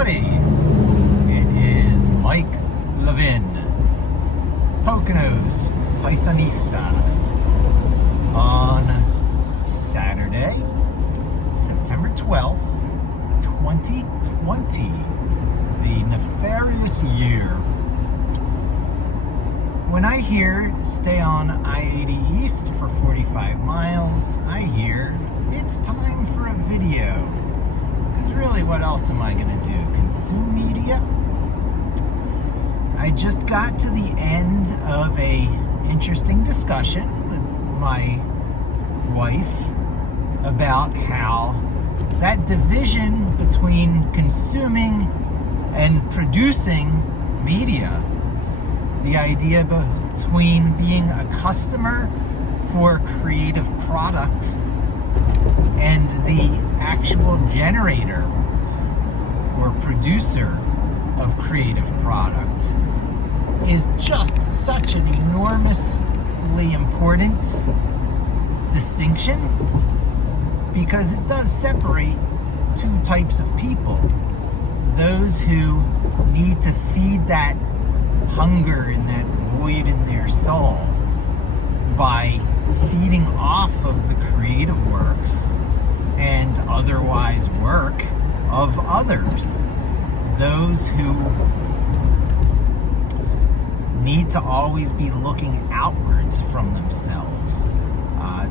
everybody. It is Mike Levin, Poconos Pythonista, on Saturday, September 12th, 2020, the nefarious year. When I hear stay on I-80 East for 45 miles, I hear it's time for a video. Because really, what else am I going to do? Consume media? I just got to the end of a interesting discussion with my wife about how that division between consuming and producing media, the idea between being a customer for creative product and the actual generator or producer of creative product, is just such an enormously important distinction, because it does separate two types of people. Those who need to feed that hunger and that void in their soul by feeding off of the creative works and otherwise work of others. Those who need to always be looking outwards from themselves,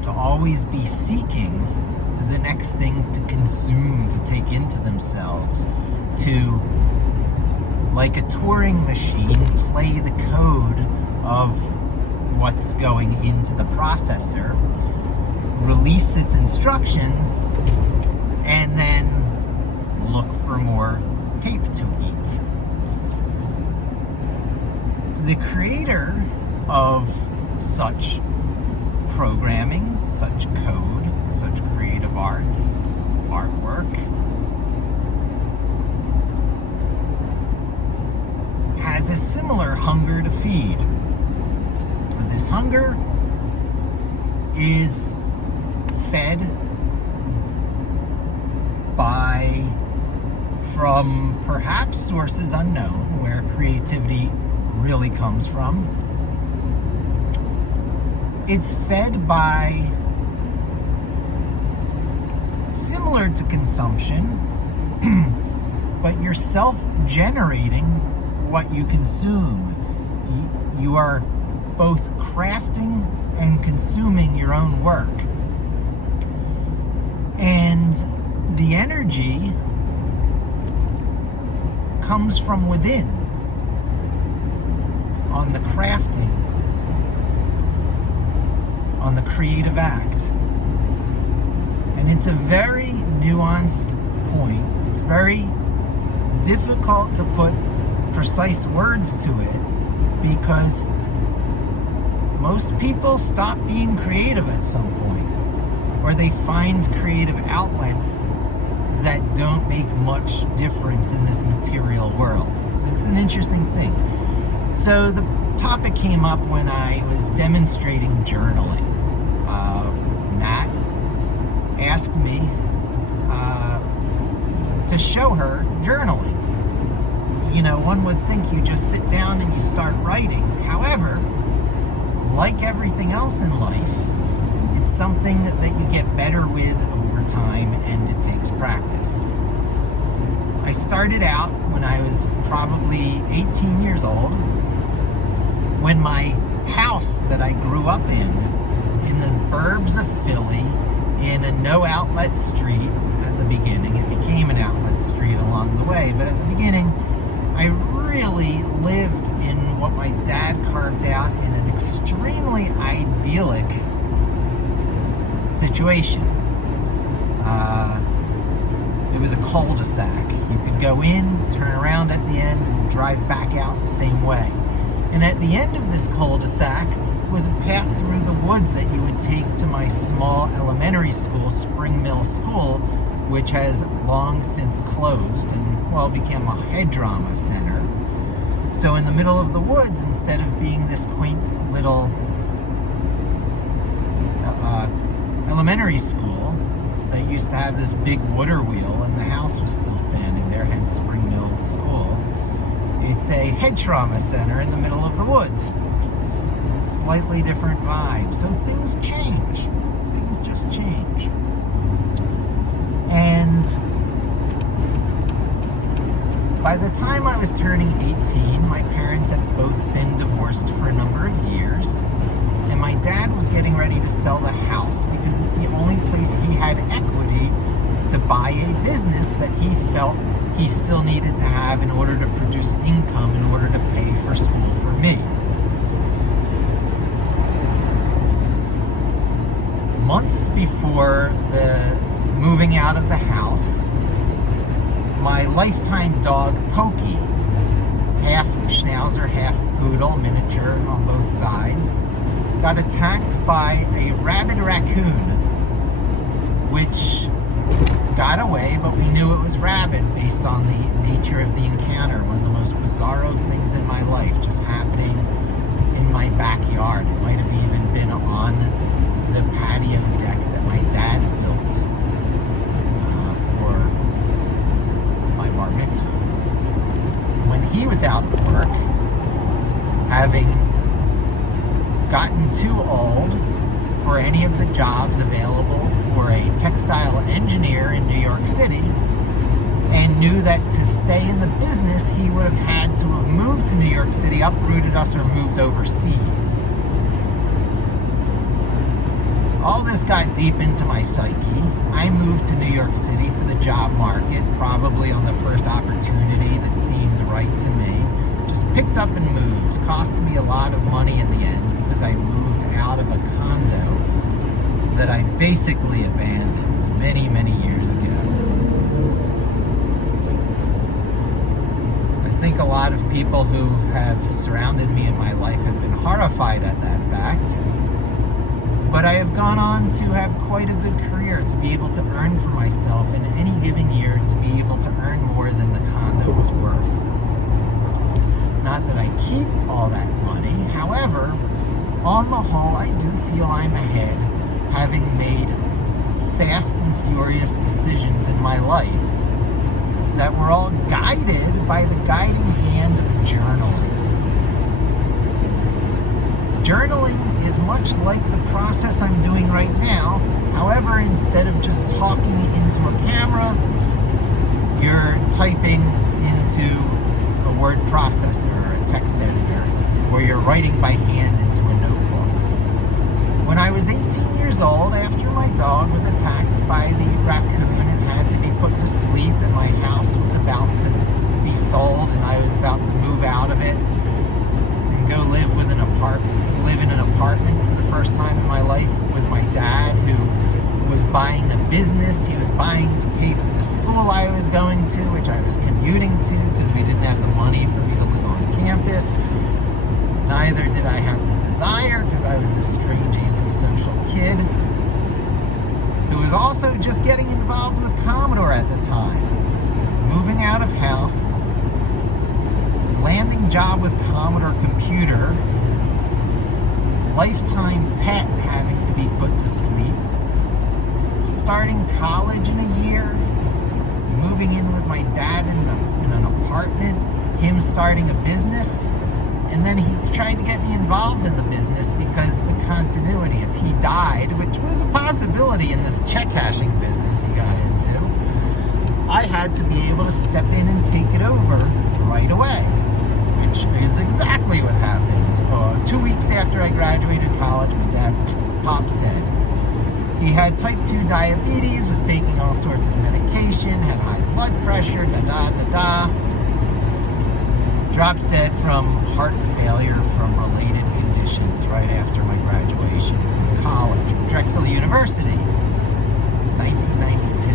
to always be seeking the next thing to consume, to take into themselves, to, like a Turing machine, play the code of what's going into the processor, release its instructions, and then look for more tape to eat. The creator of such programming, such code, such creative arts, artwork, has a similar hunger to feed. This hunger is fed from perhaps sources unknown, where creativity really comes from. It's fed by, similar to consumption, but you're self-generating what you consume. You are both crafting and consuming your own work. And the energy comes from within, on the crafting, on the creative act. And it's a very nuanced point. It's very difficult to put precise words to it, because most people stop being creative at some point, or they find creative outlets that don't make much difference in this material world. It's an interesting thing. So the topic came up when I was demonstrating journaling. Nat asked me to show her journaling. You know, one would think you just sit down and you start writing. However, like everything else in life, it's something that you get better with over time, and it takes practice. I started out when I was probably 18 years old, when my house that I grew up in the burbs of Philly, in a no-outlet street at the beginning. It became an outlet street along the way, but at the beginning, I really lived in what my dad carved out in an extremely idyllic situation. It was a cul-de-sac. You could go in, turn around at the end, and drive back out the same way. And at the end of this cul-de-sac was a path through the woods that you would take to my small elementary school, Spring Mill School, which has long since closed and, well, became a head drama center. So in the middle of the woods, instead of being this quaint little elementary school, that used to have this big water wheel, and the house was still standing there, hence Spring Mill School. It's a head trauma center in the middle of the woods. Slightly different vibe. So things change. Things just change. And by the time I was turning 18, my parents had both been divorced for a number of years. And my dad was getting ready to sell the house because it's the only place he had equity to buy a business that he felt he still needed to have in order to produce income in order to pay for school for me. Months before the moving out of the house, my lifetime dog, Pokey, half schnauzer, half poodle, miniature on both sides, got attacked by a rabid raccoon, which got away, but we knew it was rabid based on the nature of the encounter. One of the most bizarro things in my life just happening in my backyard. It might have even been on the patio deck that my dad built for my bar mitzvah. When he was out of work, having gotten too old for any of the jobs available for a textile engineer in New York City, and knew that to stay in the business he would have had to have moved to New York City, uprooted us, or moved overseas. All this got deep into my psyche. I moved to New York City for the job market, probably on the first opportunity that seemed right to me. Just picked up and moved. Cost me a lot of money in the end because I moved out of a condo that I basically abandoned many, many years ago. I think a lot of people who have surrounded me in my life have been horrified at that fact. But I have gone on to have quite a good career, to be able to earn for myself in any given year, to be able to earn more than the condo was worth. Not that I keep all that money. However, on the whole, I do feel I'm ahead, having made fast and furious decisions in my life that were all guided by the guiding hand of journaling. Journaling is much like the process I'm doing right now. However, instead of just talking into a camera, you're typing into a word processor or a text editor, or you're writing by hand into a notebook. When I was 18 years old, after my dog was attacked by the raccoon and had to be put to sleep, and my house was about to be sold and I was about to move out of it and go live in an apartment for the first time in my life with my dad, who was buying a business. He was buying to pay for the school I was going to, which I was commuting to because we didn't have the money for me to live on campus. Neither did I have the desire because I was this strange antisocial kid who was also just getting involved with Commodore at the time. Moving out of house, landing job with Commodore computer, lifetime pet having to be put to sleep, starting college in a year, moving in with my dad in an apartment, him starting a business, and then he tried to get me involved in the business because the continuity, if he died, which was a possibility in this check cashing business he got into, I had to be able to step in and take it over right away, which is exactly what happened. 2 weeks after I graduated college, my dad pops dead. He had type 2 diabetes, was taking all sorts of medication, had high blood pressure, drops dead from heart failure from related conditions right after my graduation from college, from Drexel University, 1992.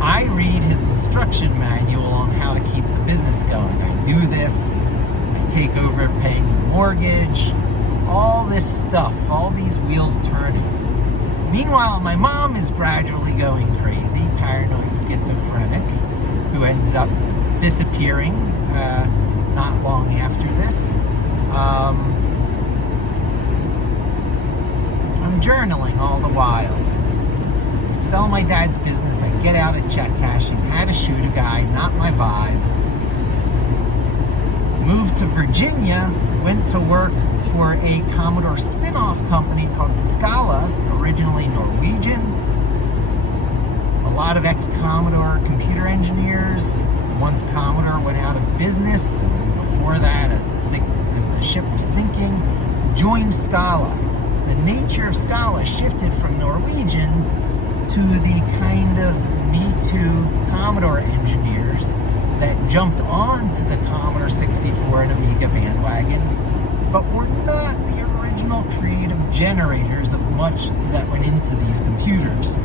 I read his instruction manual on how to keep the business going. I do this, I take over paying the mortgage, all this stuff, all these wheels turning. Meanwhile, my mom is gradually going crazy, paranoid schizophrenic, who ends up disappearing not long after this. I'm I'm journaling all the while. I sell my dad's business, I get out of check cashing, had to shoot a guy, not my vibe. Moved to Virginia, went to work for a Commodore spin-off company called Scala, originally Norwegian. A lot of ex-Commodore computer engineers. Once Commodore went out of business, before that, as the ship was sinking, joined Scala. The nature of Scala shifted from Norwegians to the kind of Me Too Commodore engineers that jumped onto the Commodore 64 and Amiga bandwagon, but were not the original creative generators of much that went into these computers.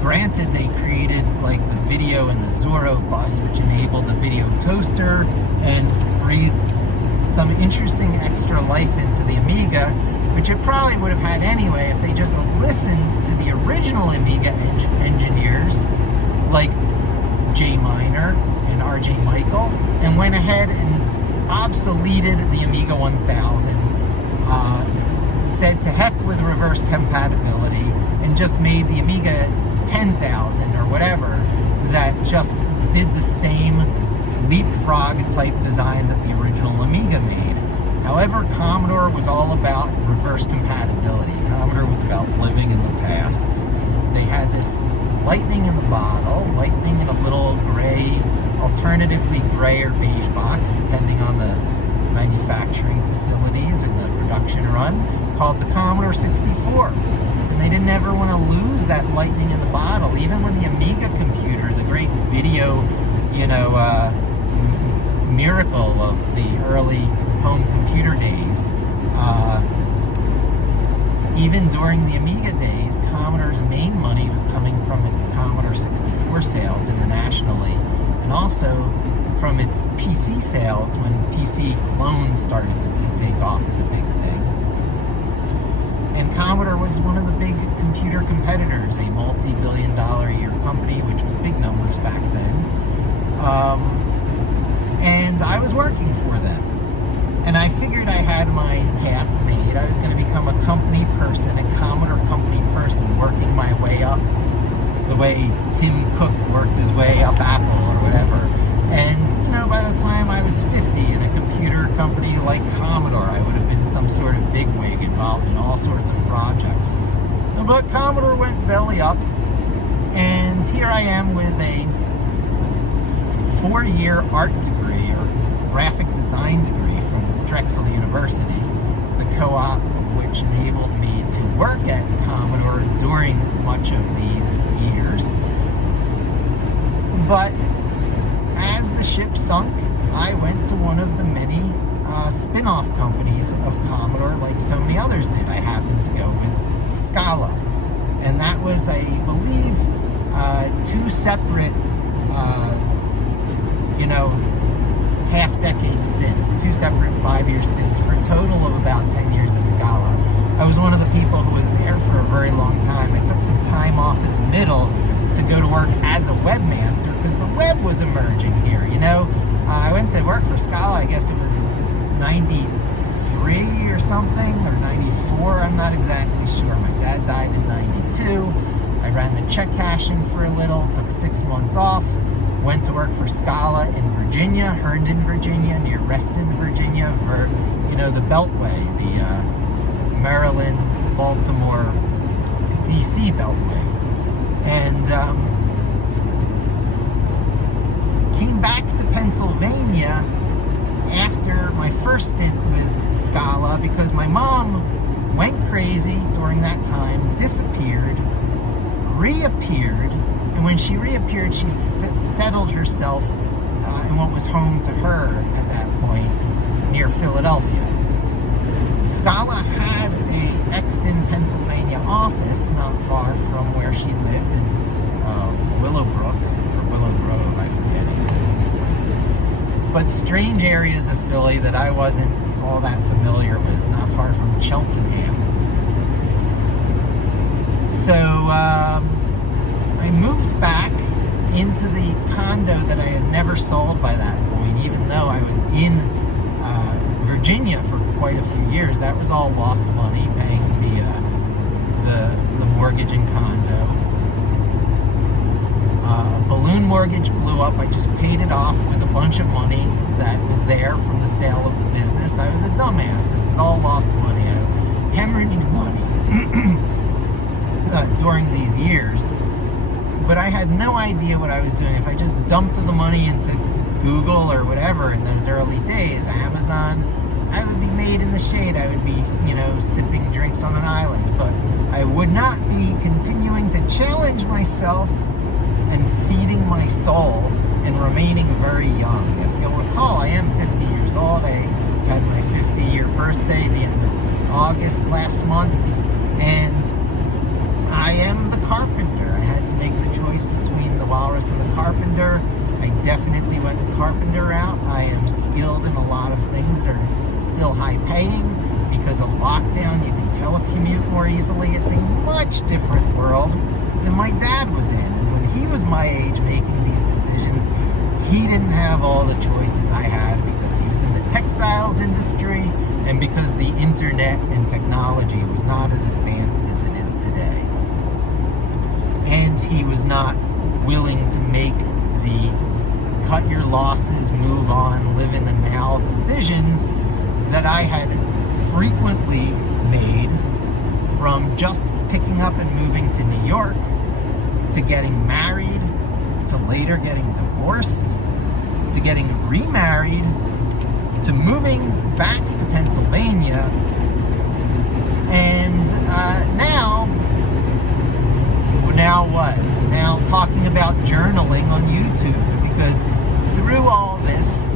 Granted, they created like the video and the Zorro bus, which enabled the video toaster and breathed some interesting extra life into the Amiga, which it probably would have had anyway if they just listened to the original Amiga engineers like J. Miner and R.J. Michael, and went ahead and obsoleted the Amiga 1000, said to heck with reverse compatibility, and just made the Amiga 10,000 or whatever that just did the same leapfrog type design that the original Amiga made. However, Commodore was all about reverse compatibility. Commodore was about living in the past. They had this lightning in the bottle, lightning in a little gray, alternatively gray or beige box, depending on the manufacturing facilities and the production run, called the Commodore 64. And they didn't ever want to lose that lightning in the bottle. Even when the Amiga computer, the great video, miracle of the early home computer days, even during the Amiga days, Commodore's main money was coming from its Commodore 64 sales internationally, and also from its PC sales when PC clones started to take off as a big thing. And Commodore was one of the big computer competitors, a multi-billion-dollar-a-year company, which was big numbers back then. And I was working for them. And I figured I had my path made. I was going to become a company person, a Commodore company person, working my way up the way Tim Cook worked his way up Apple or whatever. And, by the time I was 50 in a computer company like Commodore, I would have been some sort of bigwig involved in all sorts of projects. But Commodore went belly up, and here I am with a 4-year art degree or graphic design degree from Drexel University, the co-op of which enabled me to work at Commodore during much of these years. But as the ship sunk, I went to one of the many spin-off companies of Commodore, like so many others did. I happened to go with Scala, and that was, I believe, 2 separate half-decade stints, 2 separate 5-year stints, for a total of about 10 years at Scala. I was one of the people who was there for a very long time. I took some time off in the middle to go to work as a webmaster, because the web was emerging here, I went to work for Scala, I guess it was 93 or something, or 94, I'm not exactly sure. My dad died in 92. I ran the check cashing for a little, took 6 months off, went to work for Scala in Virginia, Herndon, Virginia, near Reston, Virginia, for, the Beltway, the Maryland, Baltimore, DC Beltway. And came back to Pennsylvania after my first stint with Scala because my mom went crazy during that time, disappeared, reappeared, and when she reappeared, she settled herself in what was home to her at that point, near Philadelphia. Scala had a Exton, Pennsylvania office not far from where she lived in Willowbrook, or Willow Grove, I forget it at this point. But strange areas of Philly that I wasn't all that familiar with, not far from Cheltenham. So I moved back into the condo that I had never sold by that point, even though I was in Virginia for quite a few years. That was all lost money, paying mortgage and condo. A balloon mortgage blew up. I just paid it off with a bunch of money that was there from the sale of the business. I was a dumbass. This is all lost money. I hemorrhaged money during these years. But I had no idea what I was doing. If I just dumped the money into Google or whatever in those early days, Amazon, I would be made in the shade. I would be, sipping drinks on an island. But I would not be continuing to challenge myself and feeding my soul and remaining very young. If you'll recall, I am 50 years old. I had my 50-year birthday the end of August last month. And I am the carpenter. I had to make the choice between the walrus and the carpenter. I definitely went the carpenter route. I am skilled in a lot of things that are still high paying. Because of lockdown, you can telecommute more easily. It's a much different world than my dad was in. And when he was my age making these decisions, he didn't have all the choices I had because he was in the textiles industry and because the internet and technology was not as advanced as it is today. And he was not willing to make the cut your losses, move on, live in the now decisions that I had frequently made, from just picking up and moving to New York, to getting married, to later getting divorced, to getting remarried, to moving back to Pennsylvania, and now what? Now talking about journaling on YouTube, because through all this,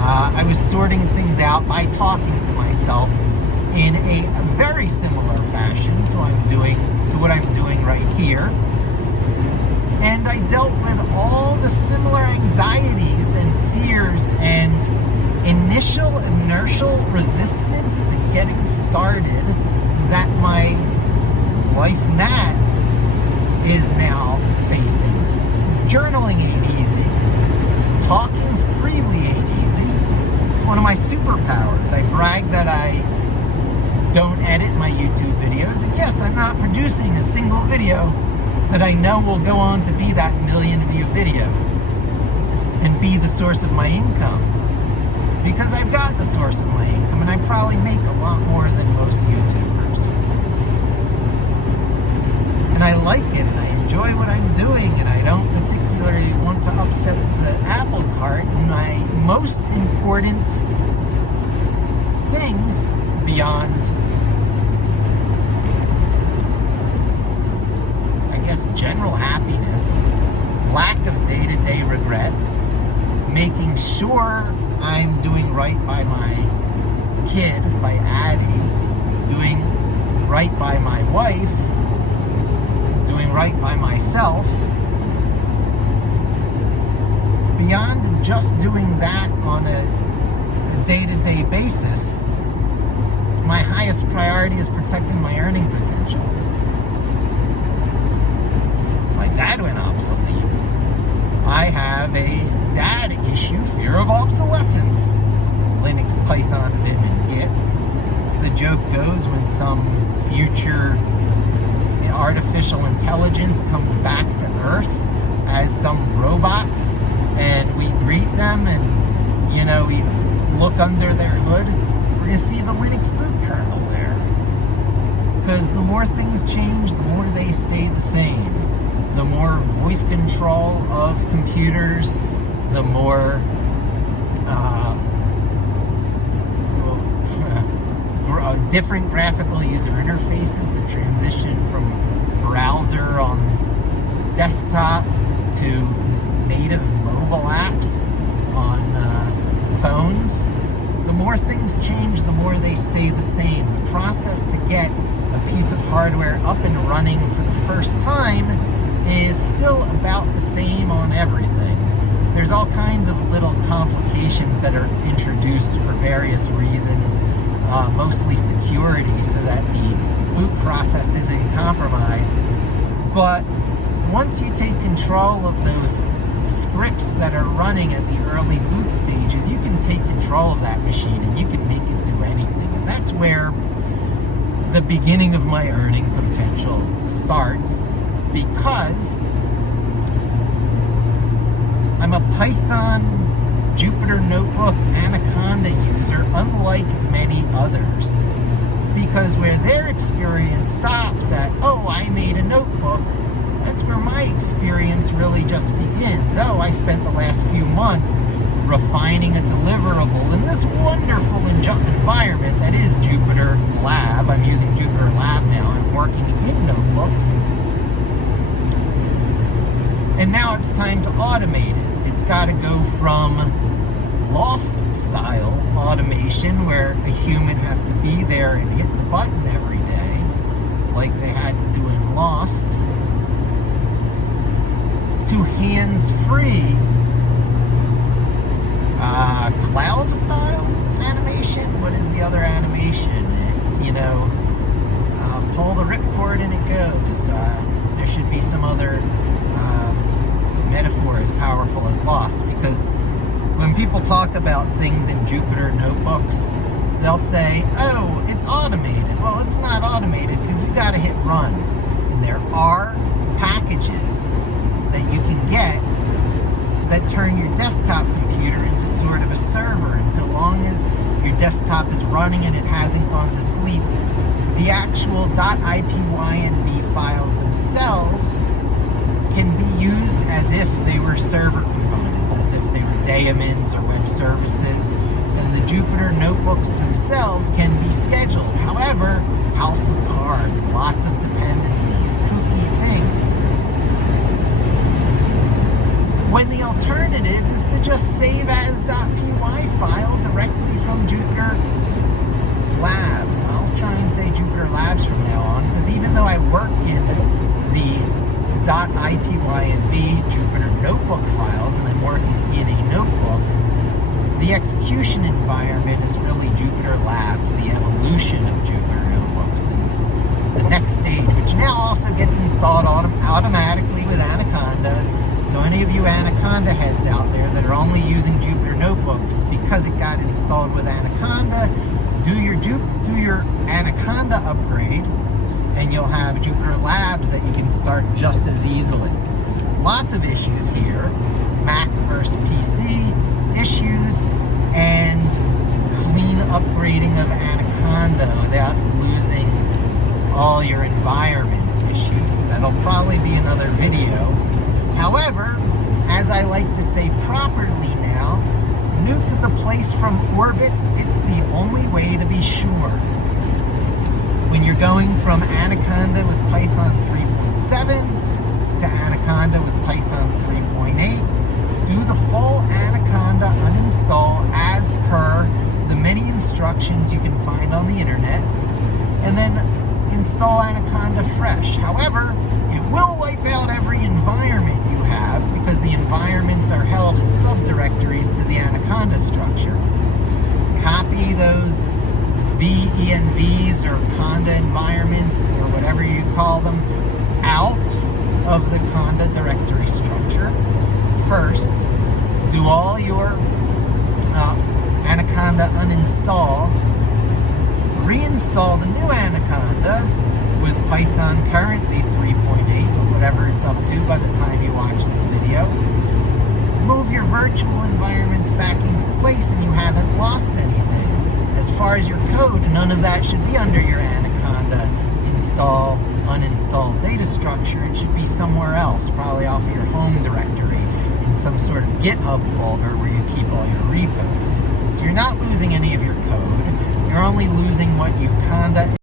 I was sorting things out by talking to myself in a very similar fashion to what I'm doing right here. And I dealt with all the similar anxieties and fears and initial inertial resistance to getting started that my wife Nat is now facing. Journaling ain't easy. Talking freely ain't easy. It's one of my superpowers. I brag that I don't edit my YouTube videos. And yes, I'm not producing a single video that I know will go on to be that million-view video and be the source of my income. Because I've got the source of my income, and I probably make a lot more than most YouTubers. And I like it, and I enjoy what I'm doing, and I don't particularly want to upset the apple cart. And my most important thing beyond, I guess, general happiness, lack of day-to-day regrets, making sure I'm doing right by my kid, by Addie, doing right by my wife, doing right by myself. Beyond just doing that on a day-to-day basis, my highest priority is protecting my earning potential. My dad went obsolete. I have a dad issue, fear of obsolescence. Linux, Python, Vim, and Git. The joke goes, when some future artificial intelligence comes back to Earth as some robots, and we greet them and, we look under their hood, we're going to see the Linux boot kernel there. Because the more things change, the more they stay the same. The more voice control of computers, the more different graphical user interfaces, the transition from browser on desktop to native mobile apps on phones. The more things change, the more they stay the same. The process to get a piece of hardware up and running for the first time is still about the same on everything. There's all kinds of little complications that are introduced for various reasons, mostly security, so that the boot process isn't compromised. But once you take control of those scripts that are running at the early boot stages, you can take control of that machine and you can make it do anything. And that's where the beginning of my earning potential starts because I'm a Python Jupyter Notebook Anaconda user, unlike many others. Because where their experience stops at, oh, I made a notebook, that's where my experience really just begins. Oh, I spent the last few months refining a deliverable in this wonderful environment that is Jupyter Lab. I'm using Jupyter Lab now. I'm working in notebooks. And now it's time to automate it. It's got to go from Lost style automation, where a human has to be there and hit the button every day, like they had to do in Lost, to hands-free cloud style animation. What is the other animation? It's, pull the ripcord and it goes. There should be some other metaphor as powerful as Lost, because when people talk about things in Jupyter Notebooks, they'll say, oh, it's automated. Well, it's not automated because you got to hit run. And there are packages that you can get that turn your desktop computer into sort of a server. And so long as your desktop is running and it hasn't gone to sleep, the actual .ipynb files themselves can be used as if they were server components, as if they were daemons or web services, and the Jupyter Notebooks themselves can be scheduled. However, house of cards, lots of dependencies, kooky things. When the alternative is to just save as .py file directly from Jupyter Labs. I'll try and say Jupyter Labs from now on, because even though I work in the .ipynb Jupyter Notebook files, and I'm working in a notebook, the execution environment is really Jupyter Labs, the evolution of Jupyter Notebooks, the next stage, which now also gets installed automatically with Anaconda. So any of you Anaconda heads out there that are only using Jupyter Notebooks because it got installed with Anaconda, do your Anaconda upgrade, and you'll have Jupyter Labs that you can start just as easily. Lots of issues here, Mac versus PC issues, and clean upgrading of Anaconda without losing all your environments issues. That'll probably be another video. However, as I like to say properly now, nuke the place from orbit. It's the only way to be sure. When you're going from Anaconda with Python 3.7 to Anaconda with Python 3.8, do the full Anaconda uninstall as per the many instructions you can find on the internet, and then install Anaconda fresh. However, it will wipe out every environment you have, because the environments are held in subdirectories to the Anaconda structure. Copy those VENVs or Conda environments, or whatever you call them, out of the Conda directory structure. First, do all your Anaconda uninstall, reinstall the new Anaconda with Python currently 3.8, but whatever it's up to by the time you watch this video. Move your virtual environments back into place and you haven't lost anything. As far as your code, none of that should be under your Anaconda install, uninstall data structure. It should be somewhere else, probably off of your home directory in some sort of GitHub folder where you keep all your repos. So you're not losing any of your code. You're only losing what you Conda